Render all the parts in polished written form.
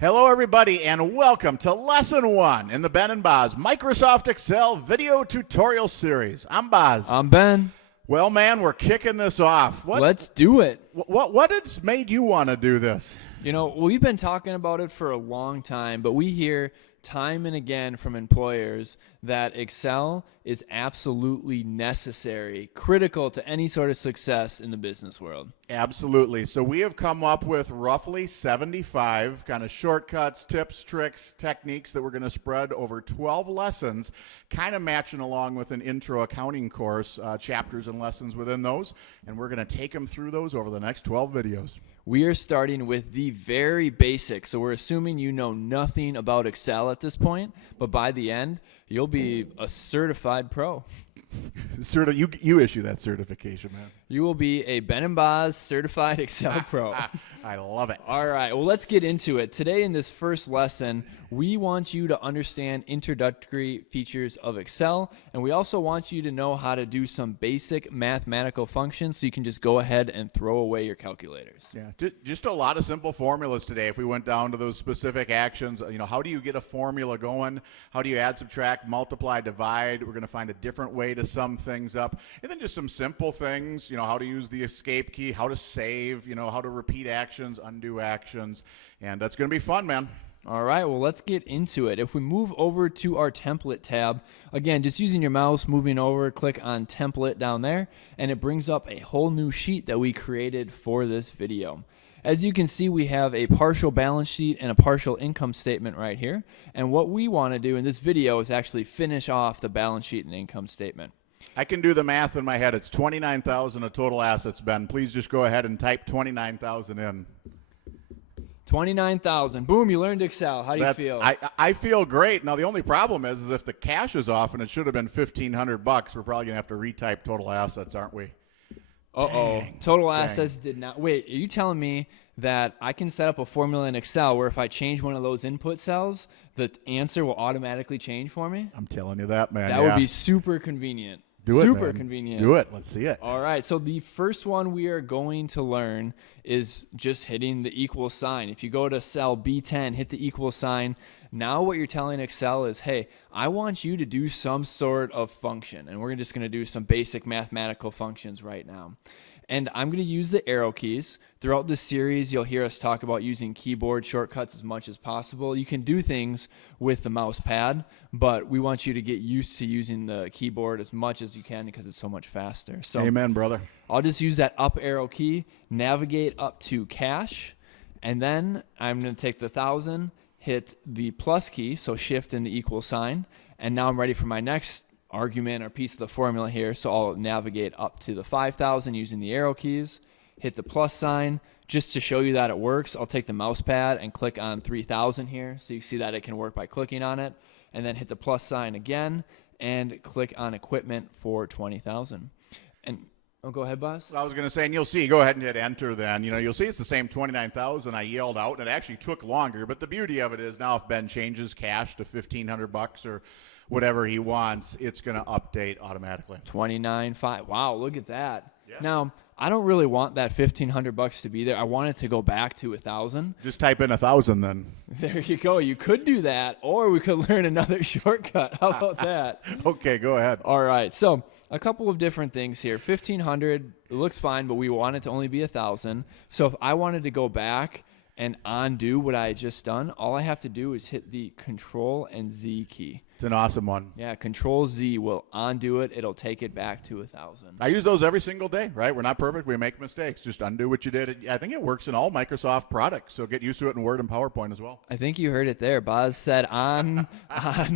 Hello, everybody, and welcome to Lesson 1 in the Ben and Boz Microsoft Excel video tutorial series. I'm Boz. I'm Ben. Well, man, we're kicking this off. Let's do it. What has made you want to do this? You know, we've been talking about it for a long time, but we hear time and again from employers that Excel is absolutely necessary, critical to any sort of success in the business world. Absolutely. So we have come up with roughly 75 kind of shortcuts, tips, tricks, techniques that we're going to spread over 12 lessons, kind of matching along with an intro accounting course, chapters and lessons within those. And we're going to take them through those over the next 12 videos. We are starting with the very basics. So we're assuming you know nothing about Excel at this point, but by the end, you'll be a certified pro. You issue that certification, man. You will be a Ben and Boz certified Excel pro. I love it. All right, well, let's get into it. Today in this first lesson, we want you to understand introductory features of Excel, and we also want you to know how to do some basic mathematical functions so you can just go ahead and throw away your calculators. Yeah, just a lot of simple formulas today. If we went down to those specific actions, how do you get a formula going? How do you add, subtract, multiply, divide? We're going to find a different way to sum things up. And then just some simple things, how to use the escape key, how to save, how to repeat actions, undo actions. And that's going to be fun, man. All right, well, let's get into it. If we move over to our template tab, again, just using your mouse, moving over, click on template down there, and it brings up a whole new sheet that we created for this video. As you can see, we have a partial balance sheet and a partial income statement right here. And what we want to do in this video is actually finish off the balance sheet and income statement. I can do the math in my head. It's 29,000 of total assets, Ben. Please just go ahead and type 29,000 in. 29,000. Boom, you learned Excel. How do you feel? I feel great. Now, the only problem is if the cash is off and it should have been $1,500, we're probably going to have to retype total assets, aren't we? Uh-oh. Total assets did not. Wait, are you telling me that I can set up a formula in Excel where if I change one of those input cells, the answer will automatically change for me? I'm telling you that, man. That would be super convenient. Do it, super man. Convenient. Do it. Let's see it. All right. So the first one we are going to learn is just hitting the equal sign. If you go to cell B10, hit the equal sign. Now what you're telling Excel is, hey, I want you to do some sort of function. And we're just going to do some basic mathematical functions right now. And I'm going to use the arrow keys. Throughout this series, you'll hear us talk about using keyboard shortcuts as much as possible. You can do things with the mouse pad, but we want you to get used to using the keyboard as much as you can because it's so much faster. So amen, brother. I'll just use that up arrow key, navigate up to cash, and then I'm going to take the 1,000, hit the plus key, so shift and the equal sign, and now I'm ready for my next argument or piece of the formula here. So I'll navigate up to the 5,000 using the arrow keys, hit the plus sign. Just to show you that it works, I'll take the mouse pad and click on 3,000 here. So you see that it can work by clicking on it, and then hit the plus sign again and click on equipment for 20,000. And go ahead, Boz. I was going to say, and you'll see, go ahead and hit enter then. You'll see it's the same 29,000 I yelled out, and it actually took longer. But the beauty of it is now if Ben changes cash to $1,500 or whatever he wants, it's going to update automatically. 29.5. Wow, look at that. Yeah. Now, I don't really want that $1,500 to be there. I want it to go back to 1,000. Just type in 1,000 then. There you go. You could do that, or we could learn another shortcut. How about that? Okay, go ahead. All right. So a couple of different things here. 1,500 looks fine, but we want it to only be 1,000. So if I wanted to go back and undo what I had just done, all I have to do is hit the Control and Z key. It's an awesome one. Yeah, Control Z will undo it. It'll take it back to 1,000. I use those every single day, right? We're not perfect. We make mistakes. Just undo what you did. I think it works in all Microsoft products, so get used to it in Word and PowerPoint as well. I think you heard it there. Boz said on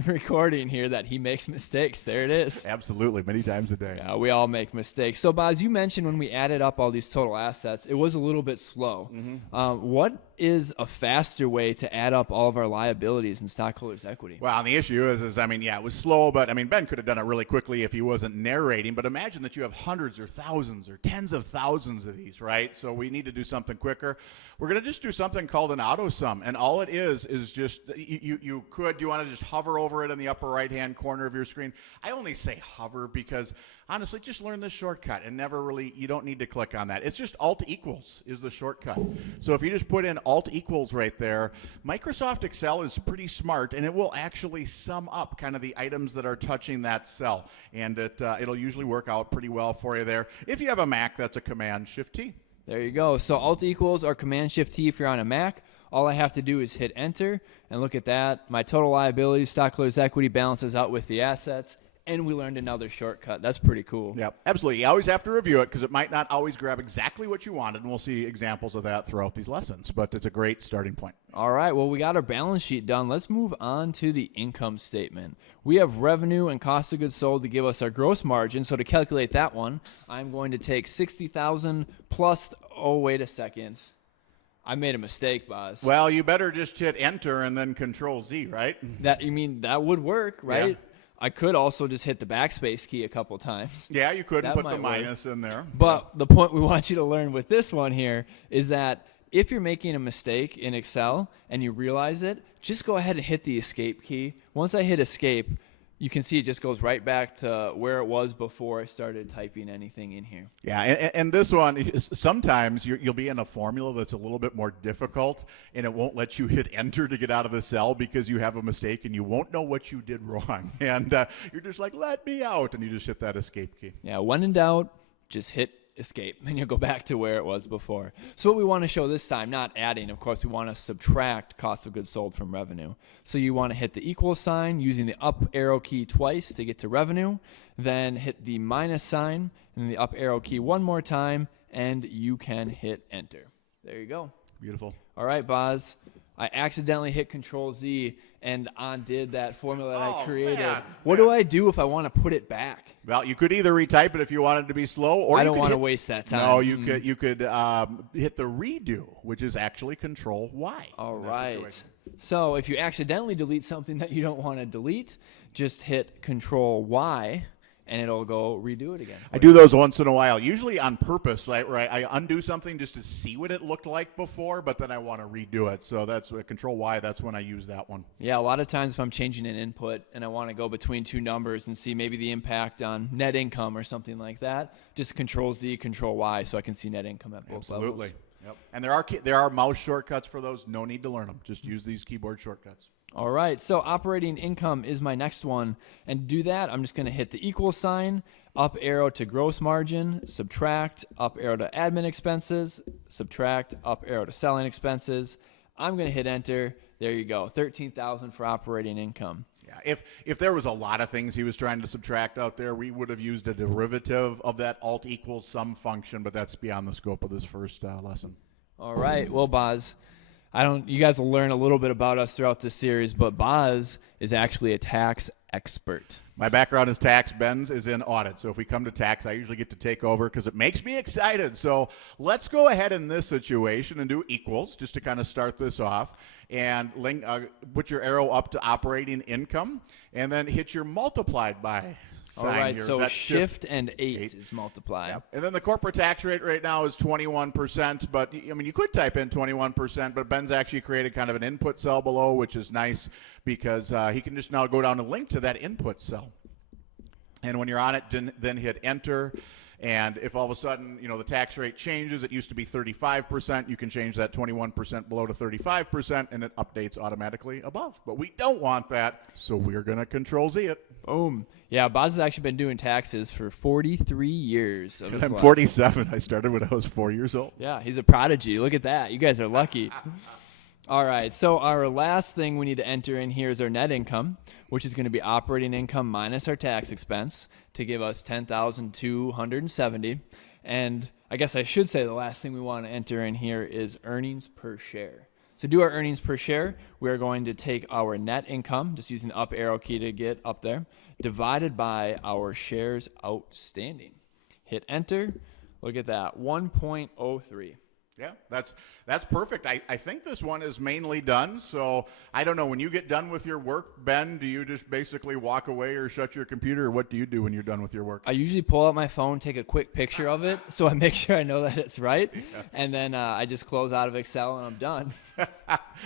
recording here that he makes mistakes. There it is. Absolutely, many times a day. Yeah, we all make mistakes. So, Boz, you mentioned when we added up all these total assets, it was a little bit slow. What is a faster way to add up all of our liabilities and stockholders' equity? Well, and the issue is it was slow, but Ben could have done it really quickly if he wasn't narrating. But imagine that you have hundreds or thousands or tens of thousands of these, right? So we need to do something quicker. We're going to just do something called an Autosum, and all it is just you want to just hover over it in the upper right-hand corner of your screen. I only say hover because honestly, just learn this shortcut and never really, you don't need to click on that. It's just Alt equals is the shortcut. So if you just put in Alt equals right there, Microsoft Excel is pretty smart, and it will actually sum up kind of the items that are touching that cell. And it'll usually work out pretty well for you there. If you have a Mac, that's a Command-Shift-T. There you go. So Alt equals or Command-Shift-T if you're on a Mac. All I have to do is hit enter, and look at that. My total liabilities, stockholders' equity balances out with the assets, and we learned another shortcut. That's pretty cool. Yep, absolutely. You always have to review it because it might not always grab exactly what you wanted, and we'll see examples of that throughout these lessons, but it's a great starting point. All right, well, we got our balance sheet done. Let's move on to the income statement. We have revenue and cost of goods sold to give us our gross margin. So to calculate that one, I'm going to take $60,000 plus, oh, wait a second. I made a mistake, Boz. Well, you better just hit enter and then Control Z, right? That would work, right? Yeah. I could also just hit the backspace key a couple times. Yeah, you could That put the might minus in there. But the point we want you to learn with this one here is that if you're making a mistake in Excel and you realize it, just go ahead and hit the escape key. Once I hit escape, you can see it just goes right back to where it was before I started typing anything in here. Yeah, and this one, sometimes you'll be in a formula that's a little bit more difficult, and it won't let you hit enter to get out of the cell because you have a mistake, and you won't know what you did wrong. And you're just like, let me out, and you just hit that escape key. Yeah, when in doubt, just hit escape, and you'll go back to where it was before. So what we want to show this time, not adding, of course, we want to subtract cost of goods sold from revenue. So you want to hit the equal sign using the up arrow key twice to get to revenue, then hit the minus sign and the up arrow key one more time, and you can hit enter. There you go. Beautiful. All right, Boz. I accidentally hit Control Z and undid that formula that I created. Man. What do I do if I want to put it back? Well, you could either retype it if you wanted to be slow, or I you don't could want to hit- waste that time. No, you could hit the redo, which is actually Control Y. All in that right. situation. So if you accidentally delete something that you don't want to delete, just hit Control Y, and it'll go redo it again. I do those once in a while, usually on purpose, right? Where I undo something just to see what it looked like before, but then I want to redo it. So that's Control Y. That's when I use that one. Yeah, a lot of times if I'm changing an input and I want to go between two numbers and see maybe the impact on net income or something like that, just Control Z, Control Y, so I can see net income at both Absolutely. levels. Yep. And there are mouse shortcuts for those. No need to learn them. Just use these keyboard shortcuts. All right, so operating income is my next one. And to do that, I'm just going to hit the equal sign, up arrow to gross margin, subtract, up arrow to admin expenses, subtract, up arrow to selling expenses. I'm going to hit enter. There you go, $13,000 for operating income. Yeah. If there was a lot of things he was trying to subtract out there, we would have used a derivative of that alt equals sum function, but that's beyond the scope of this first lesson. All right, well, Boz, you guys will learn a little bit about us throughout this series, but Boz is actually a tax expert. My background is tax. Ben's is in audit. So if we come to tax, I usually get to take over because it makes me excited. So let's go ahead in this situation and do equals just to kind of start this off. And put your arrow up to operating income and then hit your multiplied by sign. All right, here. so That shift and 8 is multiplied. Yep. And then the corporate tax rate right now is 21%, but I mean, you could type in 21%, but Ben's actually created kind of an input cell below, which is nice because he can just now go down and link to that input cell. And when you're on it, then hit enter. And if all of a sudden, the tax rate changes, it used to be 35%, you can change that 21% below to 35%, and it updates automatically above. But we don't want that, so we're going to Control Z it. Boom. Yeah, Boz has actually been doing taxes for 43 years of his I'm life. 47. I started when I was 4 years old. Yeah, he's a prodigy. Look at that. You guys are lucky. All right, so our last thing we need to enter in here is our net income, which is going to be operating income minus our tax expense to give us $10,270. And I guess I should say the last thing we want to enter in here is earnings per share. So to do our earnings per share, we are going to take our net income, just using the up arrow key to get up there, divided by our shares outstanding. Hit enter. Look at that, 1.03. Yeah, that's perfect. I think this one is mainly done. So I don't know, when you get done with your work, Ben, do you just basically walk away or shut your computer, or what do you do when you're done with your work? I usually pull out my phone, take a quick picture of it, so I make sure I know that it's right, and then I just close out of Excel and I'm done.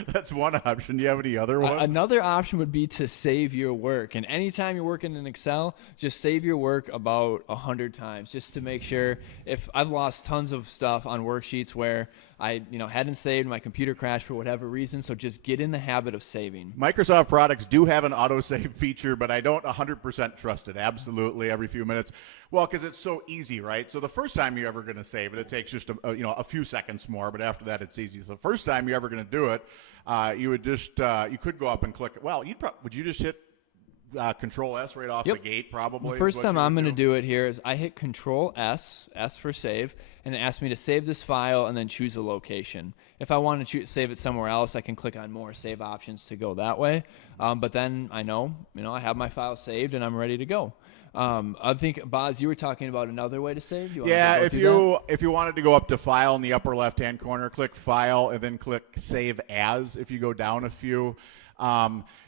That's one option. Do you have any other ones? Another option would be to save your work. And anytime you're working in Excel, just save your work about 100 times, just to make sure. If I've lost tons of stuff on worksheets where I hadn't saved, my computer crashed for whatever reason, so just get in the habit of saving. Microsoft products do have an autosave feature, but I don't 100% trust it absolutely every few minutes. Well, because it's so easy, right? So the first time you're ever going to save it, it takes just a few seconds more, but after that it's easy. So the first time you're ever going to do it, you would just you could go up and click. Well, would you just hit Control S right off the gate, probably? The first time I'm going to do it here is I hit Control S for save, and it asks me to save this file and then choose a location. If I want to save it somewhere else, I can click on more save options to go that way. But then I know, I have my file saved and I'm ready to go. I think, Boz, you were talking about another way to save. If you wanted to go up to File in the upper left-hand corner, click File and then click Save As. If you go down a few,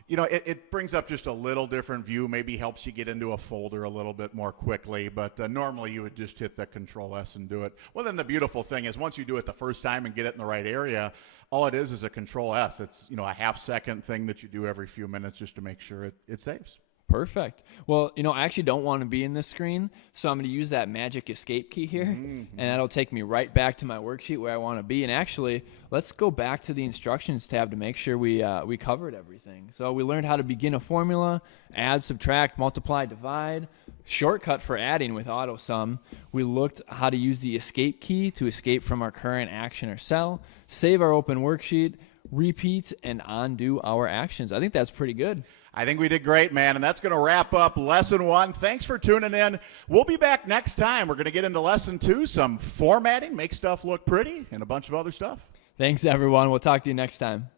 it brings up just a little different view. Maybe helps you get into a folder a little bit more quickly. But normally you would just hit the Control S and do it. Well, then the beautiful thing is once you do it the first time and get it in the right area, all it is a Control S. It's a half-second thing that you do every few minutes just to make sure it saves. Perfect. Well, I actually don't want to be in this screen, so I'm going to use that magic escape key here, and that'll take me right back to my worksheet where I want to be. And actually, let's go back to the instructions tab to make sure we covered everything. So we learned how to begin a formula, add, subtract, multiply, divide, shortcut for adding with Autosum. We looked how to use the escape key to escape from our current action or cell, save our open worksheet, repeat, and undo our actions. I think that's pretty good. I think we did great, man, and that's going to wrap up Lesson 1. Thanks for tuning in. We'll be back next time. We're going to get into Lesson 2, some formatting, make stuff look pretty, and a bunch of other stuff. Thanks, everyone. We'll talk to you next time.